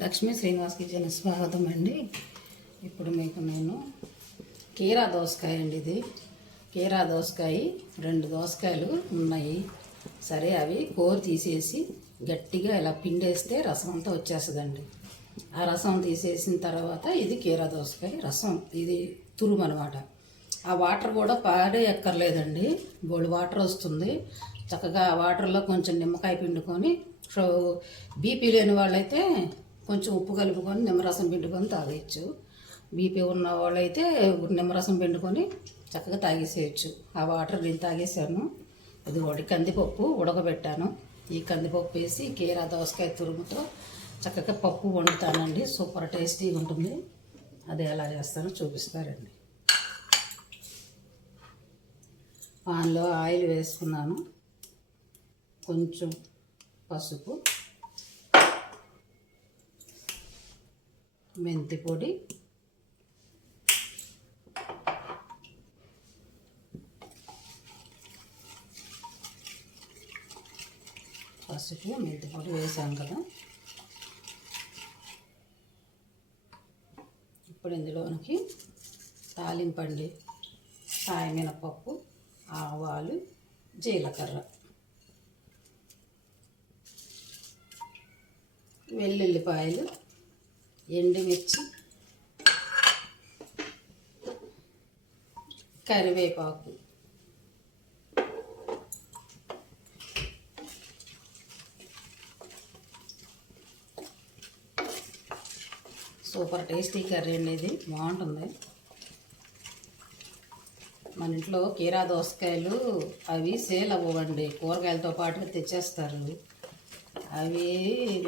Lakshmi Srinivas kitchen స్వాగతం అండి. ఇప్పుడు మీకు నేను కీరా దోసకాయ అండి, ఇది కీరా దోసకాయ 2 దోసకాయలు ఉన్నాయి. సరే, అవి కోరి తీసేసి గట్టిగా ఇలా పిండేస్తే రసం అంతా వచ్చేస్తుందండి. ఆ రసం తీసేసిన తర్వాత ఇది కీరా దోసకాయ రసం, ఇది తురుము అనమాట. ఆ వాటర్ కూడా పాడే ఎక్కర్లేదండి, బోల్డ్ వాటర్ వస్తుంది. చక్కగా ఆ వాటర్లో కొంచెం నిమ్మకాయ పిండుకొని, బీపీ లేని వాళ్ళైతే కొంచెం ఉప్పు కలుపుకొని నిమ్మరసం పిండుకొని తాగేయచ్చు. బీపీ ఉన్న వాళ్ళైతే నిమ్మరసం పిండుకొని చక్కగా తాగేసేయచ్చు. ఆ వాటర్ నేను తాగేసాను. ఇది కందిపప్పు ఉడకబెట్టాను. ఈ కందిపప్పు వేసి కీరా దోసకాయ తురుముతో చక్కగా పప్పు వండుతానండి. సూపర్ టేస్టీగా ఉంటుంది. అది ఎలా చేస్తానో చూపిస్తారండి. పాన్లో ఆయిల్ వేసుకున్నాను, కొంచెం పసుపు, మెంతి పొడి, మెంతి పొడి వేసాం కదా. ఇప్పుడు ఇందులోనికి తాలింపండి, సాయమినపప్పు, ఆవాలు, జీలకర్ర, వెల్లుల్లిపాయలు, ఎండుమిర్చి, కరివేపాకు, సూపర్ టేస్టీ కర్రీ అండి, ఇది బాగుంటుంది. మన ఇంట్లో కీరా దోసకాయలు అవి సేల్ అవ్వండి, కూరగాయలతో పాటుగా తెచ్చేస్తారు. అవి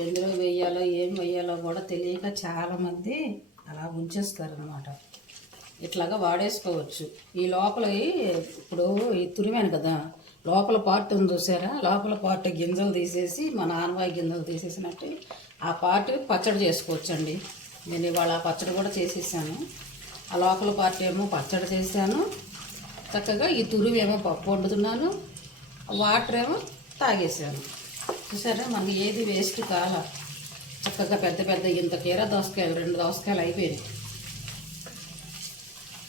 ఎందులో వేయాలో ఏం వేయాలో కూడా తెలియక చాలామంది అలా ఉంచేస్తారు అన్నమాట. ఇట్లాగా వాడేసుకోవచ్చు. ఈ లోపల ఇప్పుడు ఈ తురిమాను కదా, లోపల పార్ట్ ఉంది చూసారా, లోపల పార్ట్ గింజలు తీసేసి, మన ఆనవాయి గింజలు తీసేసినట్టు ఆ పార్ట్ పచ్చడి చేసుకోవచ్చు అండి. నేను ఇవాళ పచ్చడి కూడా చేసేసాను. ఆ లోపల పార్ట్ ఏమో పచ్చడి చేశాను, చక్కగా ఈ తురిమేమో పప్పు వండుతున్నాను, వాటర్ ఏమో తాగేసాను. చూసారా, మనకి ఏది వేస్ట్ కాల. చక్కగా పెద్ద పెద్ద ఇంత కీరా దోసకాయలు 2 దోసకాయలు అయిపోయినాయి.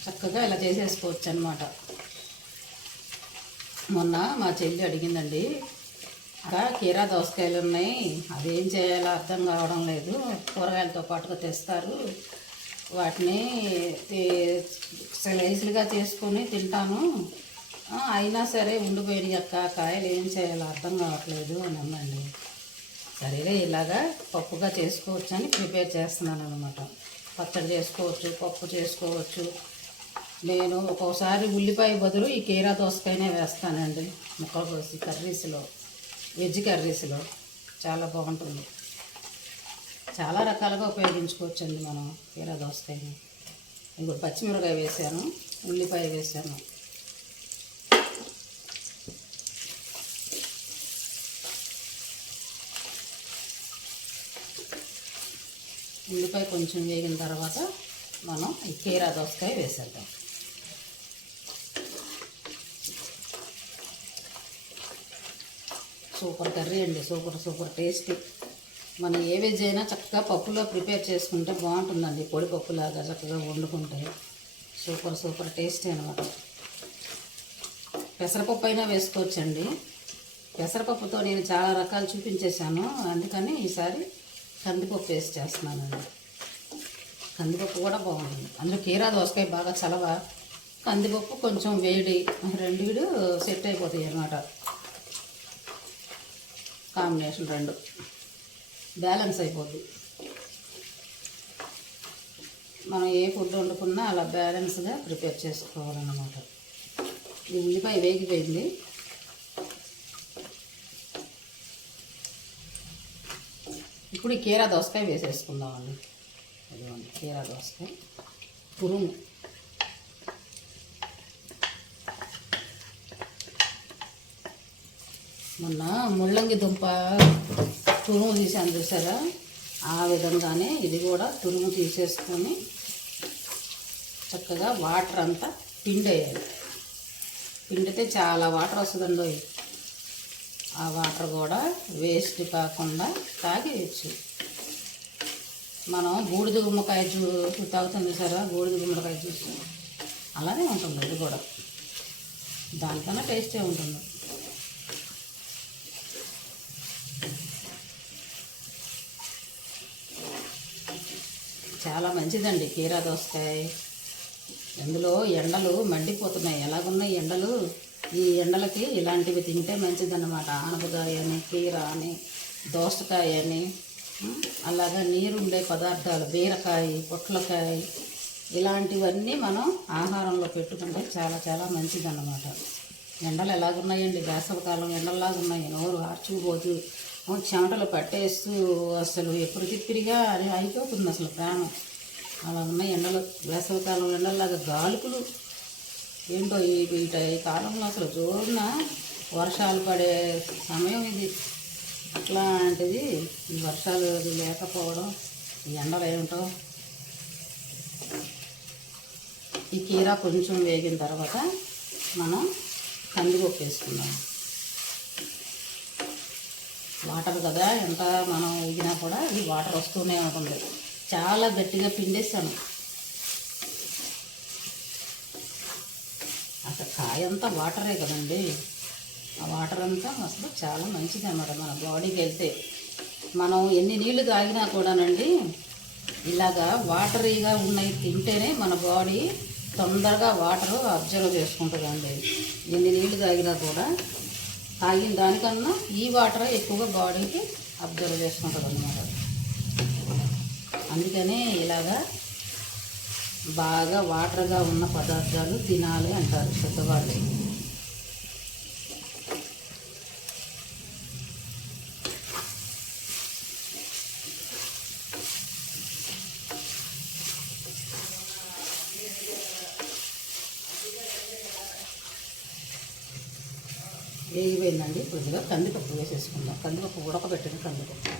చక్కగా ఇలా చేసేసుకోవచ్చు అనమాట. మొన్న మా చెల్లి అడిగిందండి, అక్కడ కీరా దోసకాయలు ఉన్నాయి, అదేం చేయాలో అర్థం కావడం లేదు, కూరగాయలతో పాటుగా తెస్తారు, వాటిని స్లైస్లుగా చేసుకొని తింటాను, అయినా సరే ఉండిపోయినాయి అక్క, కాయలు ఏం చేయాలో అర్థం కావట్లేదు అని అన్నండి. సరేలే, ఇలాగా పప్పుగా చేసుకోవచ్చు అని ప్రిపేర్ చేస్తున్నాను అనమాట. పచ్చడి చేసుకోవచ్చు, పప్పు చేసుకోవచ్చు. నేను ఒక్కోసారి ఉల్లిపాయ బదులు ఈ కీరా దోసకాయనే వేస్తానండి, ముక్కలు కోసి కర్రీస్లో, వెజ్ కర్రీస్లో చాలా బాగుంటుంది. చాలా రకాలుగా ఉపయోగించుకోవచ్చండి మనం కీరా దోసకాయని. ఇప్పుడు పచ్చిమిరకాయ వేసాను, ఉల్లిపాయ వేసాను, ఉల్లిపాయ కొంచెం వేగిన తర్వాత మనం ఈ కీరా దోసకాయ వేసేద్దాం. సూపర్ కర్రీ అండి, సూపర్ టేస్టీ. మనం ఏ వెజ్ అయినా చక్కగా పప్పులో ప్రిపేర్ చేసుకుంటే బాగుంటుందండి. పొడి పప్పులాగా చక్కగా వండుకుంటే సూపర్ టేస్టీ అనమాట. పెసరపప్పు అయినా వేసుకోవచ్చండి. పెసరపప్పుతో నేను చాలా రకాలు చూపించేశాను, అందుకని ఈసారి కందిపప్పు వేసి చేస్తున్నానండి. కందిపప్పు కూడా బాగుంటుంది. అందులో కీరా దోసకాయ బాగా చలవ, కందిపప్పు కొంచెం వేడి, 2 సెట్ అయిపోతాయి అన్నమాట. కాంబినేషన్ 2 బ్యాలెన్స్ అయిపోద్ది. మనం ఏ ఫుడ్ వండుకున్నా అలా బ్యాలెన్స్గా ప్రిపేర్ చేసుకోవాలన్నమాట. ఈ ఉల్లిపాయ వేగిపోయింది. ఇప్పుడు ఈ కీరా దోసకాయ వేసేసుకుందామండి. ఇదిగోండి కీరా దోసకాయ తురుము. మొన్న ముల్లంగి దుంప తురుము తీసాను చూసారా, ఆ విధంగానే ఇది కూడా తురుము తీసేసుకొని చక్కగా వాటర్ అంతా పిండేయాలి. పిండితే చాలా వాటర్ వస్తుందండి. ఆ వాటర్ కూడా వేస్ట్ కాకుండా తాగేయచ్చు. మనం బూడిద గుమ్మకాయ తాగుతుంది సరే, బూడిద గుమ్మడికాయ జ్యూస్ అలానే ఉంటుంది. ఇది కూడా దానికన్నా టేస్టే ఉంటుంది. చాలా మంచిదండి కీరా దోసకాయ. ఇందులో ఎండలు మండిపోతున్నాయి. ఎలాగున్నాయి ఎండలు? ఈ ఎండలకి ఇలాంటివి తింటే మంచిదన్నమాట. ఆనపకాయ అని, కీరా అని, దోసకాయ అని, అలాగా నీరుండే పదార్థాలు, బీరకాయ, పొట్లకాయ, ఇలాంటివన్నీ మనం ఆహారంలో పెట్టుకుంటే చాలా చాలా మంచిదన్నమాట. ఎండలు ఎలాగున్నాయండి? వేసవికాలం ఎండల్లాగా ఉన్నాయి. నోరు ఆర్చుకుపోతూ చెమటలు పట్టేస్తూ అసలు ఎప్పుడు తిప్పిరిగా అది అయిపోతుంది అసలు ప్రాణం. అలా ఉన్నాయి ఎండలు. వేసవికాలం ఎండల్లాగా గాలుపులు ఏంటో ఈ కాలంలో అసలు జోరున వర్షాలు పడే సమయం ఇది. అట్లాంటిది ఈ వర్షాలు లేకపోవడం, ఈ ఎండలు ఏమిటో. ఈ కీరా కొంచెం వేగిన తర్వాత మనం కందిపప్పు వేసుకుందాం. వాటర్ కదా, ఎంత మనం ఊగినా కూడా ఈ వాటర్ వస్తూనే ఉంటుంది. చాలా గట్టిగా పిండేస్తాను. అసలు కాయ అంతా వాటరే కదండి. ఆ వాటర్ అంతా అసలు చాలా మంచిది అన్నమాట మన బాడీకి వెళ్తే. మనం ఎన్ని నీళ్లు తాగినా కూడానండి, ఇలాగా వాటరీగా ఉన్నాయి తింటేనే మన బాడీ తొందరగా వాటర్ అబ్జర్వ్ చేసుకుంటుందండి. ఎన్ని నీళ్లు తాగినా కూడా తాగిన దానికన్నా ఈ వాటర్ ఎక్కువగా బాడీకి అబ్జర్వ్ చేసుకుంటుంది అన్నమాట. అందుకనే ఇలాగా బాగా వాటర్గా ఉన్న పదార్థాలు తినాలి అంటారు పెద్దవాళ్ళు. వేగిపోయిందండి. కొద్దిగా కందిపప్పు వేసేసుకుందాం. కందిపప్పు ఉడకబెట్టిన కందిపప్పు.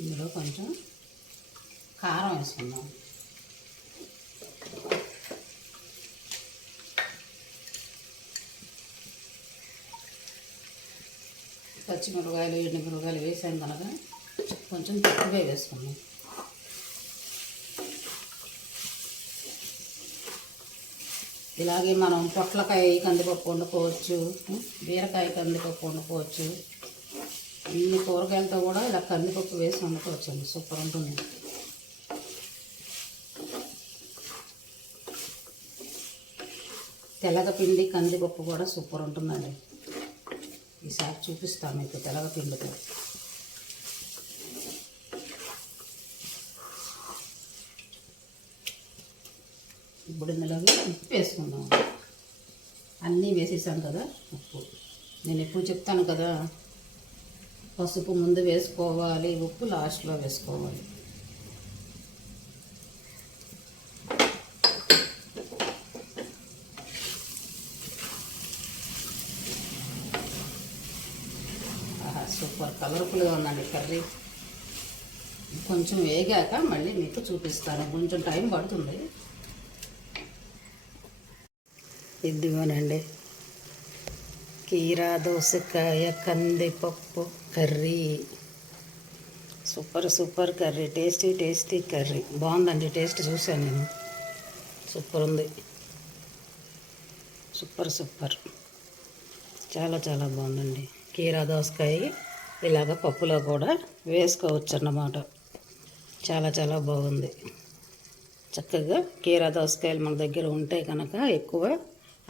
ఇందులో కొంచెం కారం వేసుకుందాం. పచ్చిమిరపకాయలు, ఎండుమిరపకాయలు వేసాం కనుక కొంచెం తక్కువే వేసుకున్నాం. ఇలాగే మనం పొట్లకాయ కందిపప్పు వండుకోవచ్చు, బీరకాయ కందిపప్పు వండుకోవచ్చు. ఇన్ని కూరగాయలతో కూడా ఇలా కందిపప్పు వేసి వండుకోవచ్చు అండి. సూపర్ ఉంటుంది. తెలగపిండి కందిపప్పు కూడా సూపర్ ఉంటుందండి. ఈసారి చూపిస్తాను మీకు తెలగపిండితో. ఇప్పుడు ఇందులోకి ఉప్పు వేసుకుందాం. అన్నీ వేసేసాను కదా ఉప్పు. నేను ఎప్పుడు చెప్తాను కదా, పసుపు ముందు వేసుకోవాలి, ఉప్పు లాస్ట్లో వేసుకోవాలి. సూపర్ కలర్ఫుల్గా ఉందండి కర్రీ. కొంచెం వేగాక మళ్ళీ మీకు చూపిస్తాను. కొంచెం టైం పడుతుంది. ఇదిగోనండి కీరా దోసకాయ కందిపప్పు curry. Super super curry. Tasty tasty curry. బాగుందండి. టేస్ట్ చూసాను నేను. సూపర్ ఉంది. Super super. చాలా చాలా బాగుందండి. కీరా దోసకాయ ఇలాగ పప్పులో కూడా వేసుకోవచ్చు అన్నమాట. చాలా చాలా బాగుంది. చక్కగా కీరా దోసకాయలు మన దగ్గర ఉంటే కనుక ఎక్కువ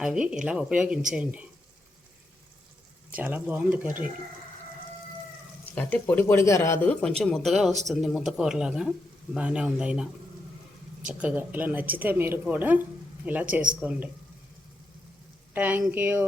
అవి ఇలా ఉపయోగించేయండి. చాలా బాగుంది కర్రీ. అయితే పొడి పొడిగా రాదు, కొంచెం ముద్దగా వస్తుంది, ముద్దకూరలాగా. బాగానే ఉంది. అయినా చక్కగా ఇలా నచ్చితే మీరు కూడా ఇలా చేసుకోండి. Thank you.